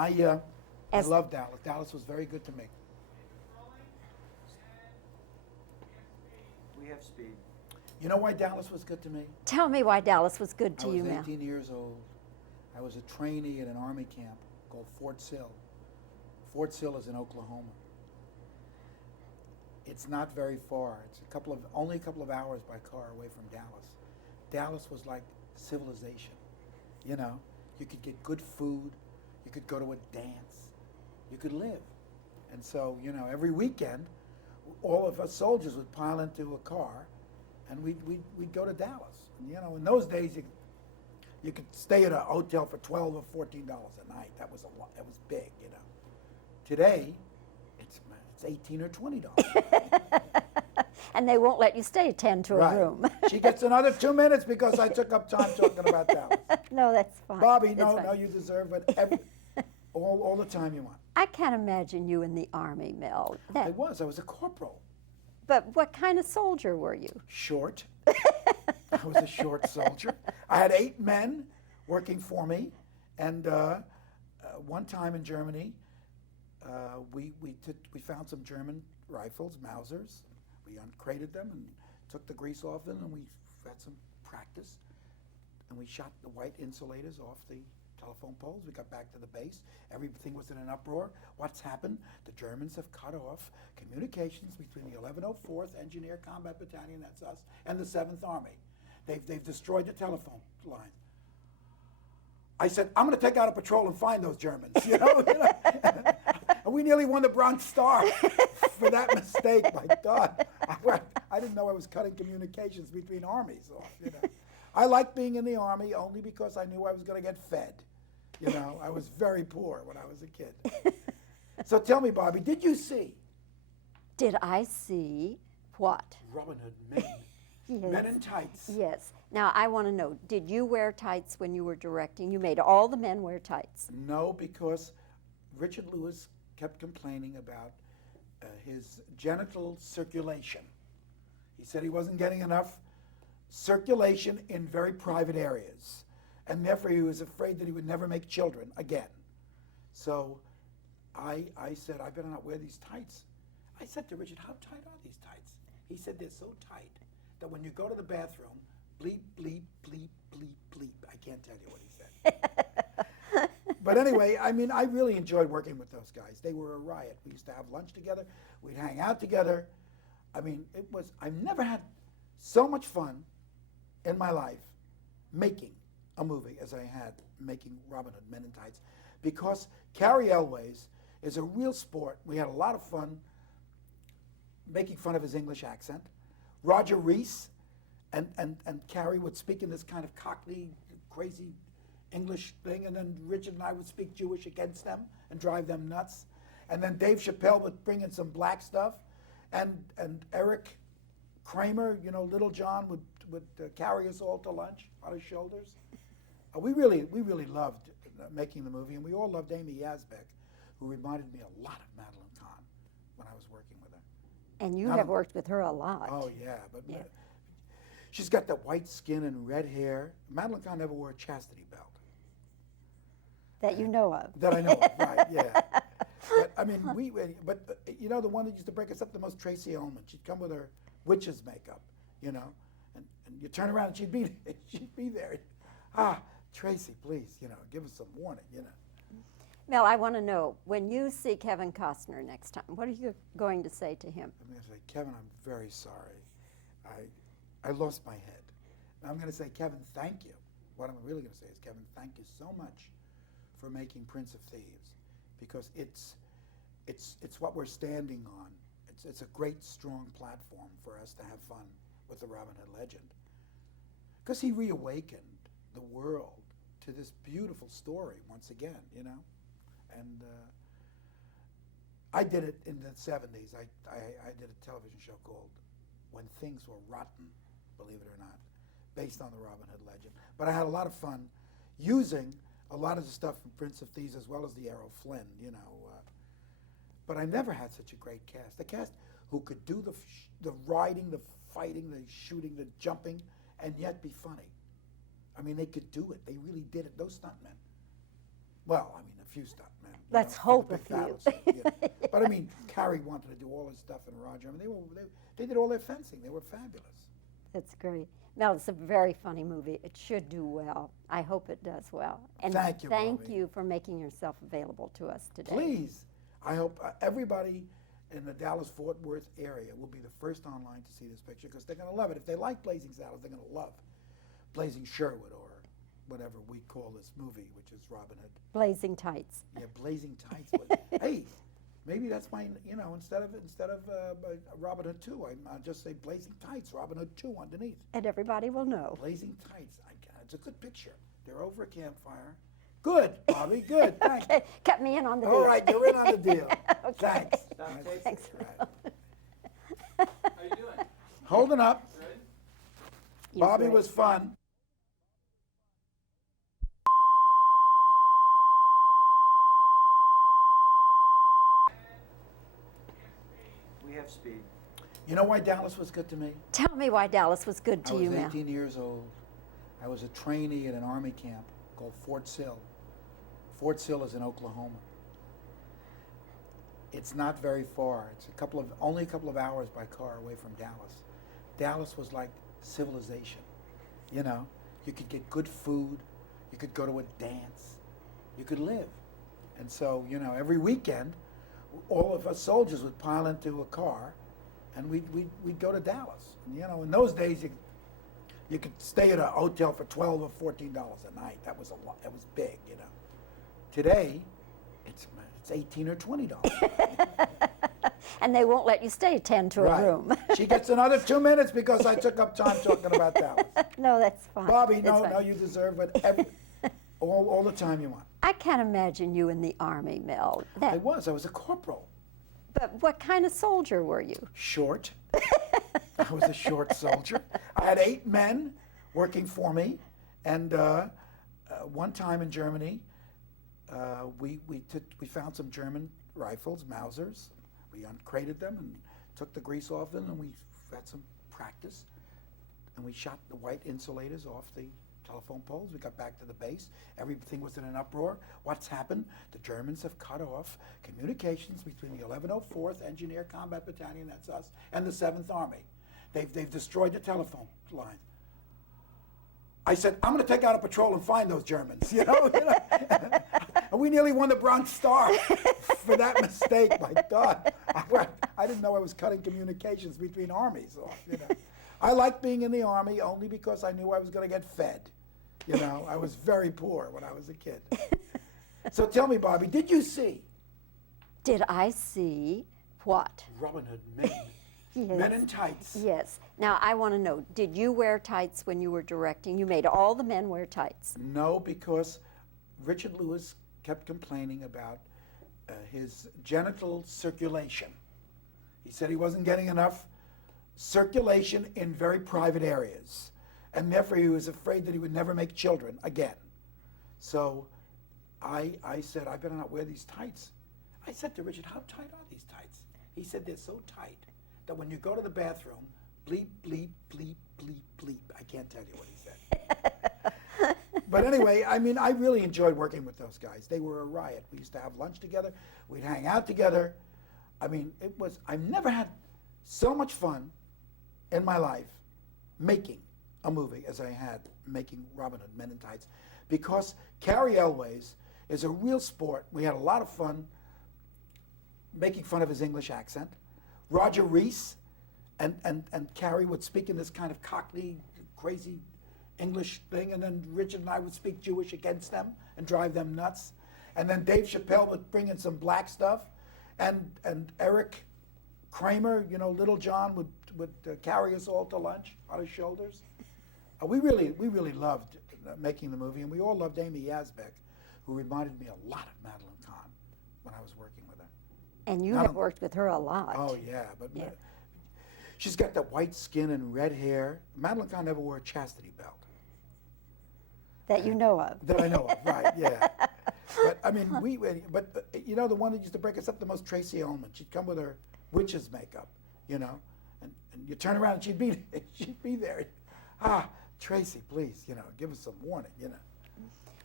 I love Dallas. Dallas was very good to me. We have speed. You know why Dallas was good to me? Tell me why Dallas was good I to was you, Mel. 18 years old. I was a trainee at an Army camp called Fort Sill. Fort Sill is in Oklahoma. It's not very far. It's only a couple of hours by car away from Dallas. Dallas was like civilization. You know, you could get good food, you could go to a dance, you could live. And so, you know, every weekend, all of us soldiers would pile into a car, and we'd go to Dallas. And, you know, in those days, you could stay at a hotel for $12 or $14 a night. That was a lot. That was big, you know. Today, it's $18 or $20. And they won't let you stay 10 to a room. She gets another 2 minutes because I took up time talking about Dallas. No, that's fine. Bobbie, That's fine. no, you deserve it. All the time you want. I can't imagine you in the Army, Mel. I was a corporal. But what kind of soldier were you? Short. I was a short soldier. I had 8 men working for me, and one time in Germany, we found some German rifles, Mausers. We uncrated them and took the grease off them, and we had some practice. And we shot the white insulators off the telephone poles. We got back to the base. Everything was in an uproar. What's happened? The Germans have cut off communications between the 1104th Engineer Combat Battalion, that's us, and the 7th Army. They've destroyed the telephone lines. I said, I'm going to take out a patrol and find those Germans. You know? And we nearly won the Bronze Star for that mistake. My God, I didn't know I was cutting communications between armies off. You know, I liked being in the Army only because I knew I was going to get fed. You know, I was very poor when I was a kid. So tell me, Bobbie, did you see? Did I see what? Robin Hood men. Yes. Men in tights. Yes. Now, I want to know, did you wear tights when you were directing? You made all the men wear tights. No, because Richard Lewis kept complaining about his genital circulation. He said he wasn't getting enough circulation in very private areas, and therefore he was afraid that he would never make children again. So I said, I better not wear these tights. I said to Richard, how tight are these tights? He said, they're so tight that when you go to the bathroom, bleep, bleep, bleep, bleep, bleep. I can't tell you what he said. But anyway, I mean, I really enjoyed working with those guys. They were a riot. We used to have lunch together. We'd hang out together. I mean, I've never had so much fun in my life making a movie as I had making Robin Hood Men in Tights, because Cary Elwes is a real sport. We had a lot of fun making fun of his English accent. Roger Rees and Cary would speak in this kind of Cockney, crazy English thing, and then Richard and I would speak Jewish against them and drive them nuts. And then Dave Chappelle would bring in some black stuff, and Eric Kramer, you know, Little John would carry us all to lunch on his shoulders. We really loved making the movie, and we all loved Amy Yazbek, who reminded me a lot of Madeline Kahn when I was working with her. And you have worked with her a lot. Oh, yeah. But yeah. She's got that white skin and red hair. Madeline Kahn never wore a chastity belt. That you know of. That I know of, right, yeah. But, I mean, you know, the one that used to break us up the most, Tracy Ullman. She'd come with her witch's makeup, you know, and you turn around and she'd be there. Tracy, please, you know, give us some warning, you know. Mel, I want to know, when you see Kevin Costner next time, what are you going to say to him? I'm going to say, Kevin, I'm very sorry. I lost my head. And I'm going to say, Kevin, thank you. What I'm really going to say is, Kevin, thank you so much for making Prince of Thieves, because it's what we're standing on. It's a great, strong platform for us to have fun with the Robin Hood legend, because he reawakened the world to this beautiful story once again, you know. And I did it in the 70s. I did a television show called When Things Were Rotten, believe it or not, based on the Robin Hood legend. But I had a lot of fun using a lot of the stuff from Prince of Thieves as well as the Errol Flynn, you know. But I never had such a great cast. A cast who could do the riding, the fighting, the shooting, the jumping, and yet be funny. I mean, they could do it. They really did it. Those stuntmen, Well, I mean, a few stuntmen. Let's hope for the a big few. battles, yeah. But I mean, Carrie wanted to do all his stuff, and Roger. I mean, they did all their fencing. They were fabulous. That's great. Mel, it's a very funny movie. It should do well. I hope it does well. And Thank you, thank Bobbie. you for making yourself available to us today. Please, I hope everybody in the Dallas-Fort Worth area will be the first online to see this picture because they're going to love it. If they like Blazing Saddles, they're going to love Blazing Sherwood or whatever we call this movie, which is Robin Hood. Blazing Tights. Yeah, Blazing Tights. But, hey, maybe that's my, instead of Robin Hood 2, I'll just say Blazing Tights, Robin Hood 2 underneath. And everybody will know. Blazing Tights. It's a good picture. They're over a campfire. Good, Bobbie, good, thanks. Okay, cut me in on the deal. All right, you're in on the deal. Okay. Thanks. Thanks. Right. How you doing? Holding up. Good? You're Bobbie great. was fun. We have speed. You know why Dallas was good to me? Tell me why Dallas was good I to was you, Mel. 18 years old. I was a trainee at an Army camp called Fort Sill. Fort Sill is in Oklahoma. It's not very far. It's only a couple of hours by car away from Dallas. Dallas was like civilization. You know, you could get good food. You could go to a dance. You could live. And so, every weekend, all of us soldiers would pile into a car, and we'd go to Dallas. And, in those days, you could stay at a hotel for $12 or $14 a night. That was a lot. That was big, Today, it's $18 or $20. And they won't let you stay 10 to a room. She gets another 2 minutes because I took up time talking about Dallas. No, that's fine. Bobbie, That's no, fine. you deserve it. All the time you want. I can't imagine you in the Army, Mel. I was a corporal. But what kind of soldier were you? Short. I was a short soldier. I had 8 men working for me, and one time in Germany, we found some German rifles, Mausers. We uncrated them and took the grease off them, and we had some practice. And we shot the white insulators off the telephone poles. We got back to the base. Everything was in an uproar. What's happened? The Germans have cut off communications between the 1104th Engineer Combat Battalion, that's us, and the 7th Army. They've destroyed the telephone lines. I said, I'm going to take out a patrol and find those Germans, And we nearly won the Bronze Star for that mistake, my God. I didn't know I was cutting communications between armies off, I liked being in the Army only because I knew I was going to get fed. I was very poor when I was a kid. So tell me, Bobbie, did you see Did I see what? Robin Hood Men? Yes. Men in tights. Yes. Now, I want to know, did you wear tights when you were directing? You made all the men wear tights. No, because Richard Lewis kept complaining about his genital circulation. He said he wasn't getting enough circulation in very private areas, and therefore he was afraid that he would never make children again. So I said, I better not wear these tights. I said to Richard, how tight are these tights? He said, they're so tight that when you go to the bathroom, bleep, bleep, bleep, bleep, bleep. I can't tell you what he said. But anyway, I mean, I really enjoyed working with those guys. They were a riot. We used to have lunch together. We'd hang out together. I mean, I've never had so much fun in my life making a movie as I had making Robin Hood Men in Tights, because Carrie Elways is a real sport. We had a lot of fun making fun of his English accent. Roger Reese and Carrie would speak in this kind of Cockney, crazy English thing, and then Richard and I would speak Jewish against them and drive them nuts. And then Dave Chappelle would bring in some black stuff, and Eric Kramer, Little John would carry us all to lunch on his shoulders. We really loved making the movie, and we all loved Amy Yazbek, who reminded me a lot of Madeline Kahn when I was working with her. And you have worked with her a lot. Oh yeah, but Yeah. she's got that white skin and red hair. Madeline Kahn never wore a chastity belt. That you know of. That I know of, right? Yeah. But I mean, the one that used to break us up the most, Tracy Ullman. She'd come with her witch's makeup, and you turn around and she'd be there. Tracy, please, give us some warning,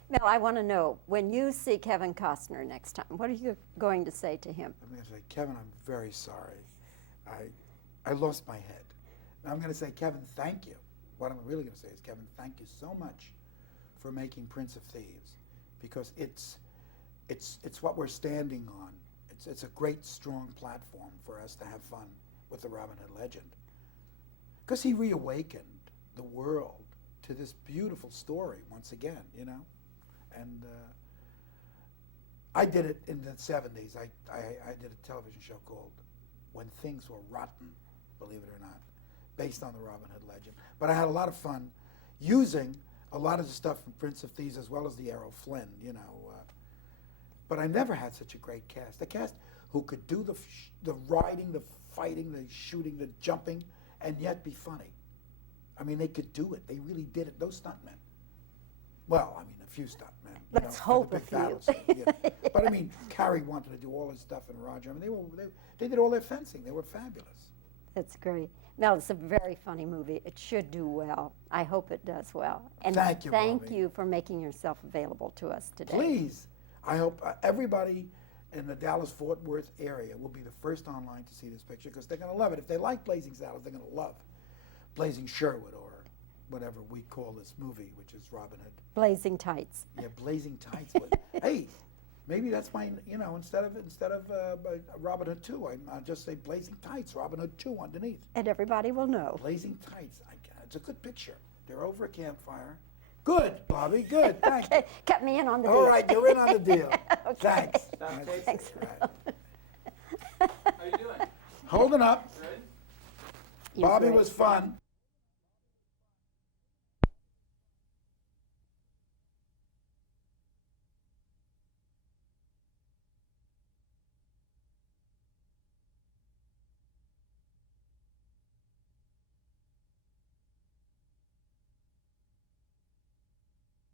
Mel, I want to know, when you see Kevin Costner next time, what are you going to say to him? I'm going to say, Kevin, I'm very sorry. I lost my head. And I'm going to say, Kevin, thank you. What I'm really going to say is, Kevin, thank you so much for making Prince of Thieves, because it's what we're standing on. It's a great, strong platform for us to have fun with the Robin Hood legend, because he reawakened the world to this beautiful story once again, you know. And I did it in the 70s. I did a television show called When Things Were Rotten, believe it or not, based on the Robin Hood legend. But I had a lot of fun using a lot of the stuff from Prince of Thieves as well as the Errol Flynn, you know. But I never had such a great cast. A cast who could do the riding, the fighting, the shooting, the jumping, and yet be funny. I mean, they could do it. They really did it. Those stuntmen. Well, I mean, a few stuntmen. Let's for hope the a big few. battles. Yeah. But I mean, Carrie wanted to do all his stuff, and Roger. I mean, they did all their fencing. They were fabulous. That's great. Mel, it's a very funny movie. It should do well. I hope it does well. And Thank you, thank Bobbie. you for making yourself available to us today. Please, I hope everybody in the Dallas-Fort Worth area will be the first online to see this picture, because they're going to love it. If they like Blazing Saddles, they're going to love Blazing Sherwood, or whatever we call this movie, which is Robin Hood. Blazing Tights. Yeah, Blazing Tights. But hey, maybe that's my, you know, instead of Robin Hood 2, I'll just say Blazing Tights, Robin Hood 2 underneath. And everybody will know. Blazing Tights. It's a good picture. They're over a campfire. Good, Bobbie. Good. Thanks. Okay, cut me in on the deal. All right, you're in on the deal. Okay. Thanks. Stop taping. Thanks. Right. How you doing? Holding up. Ready? You're Bobbie great. was fun.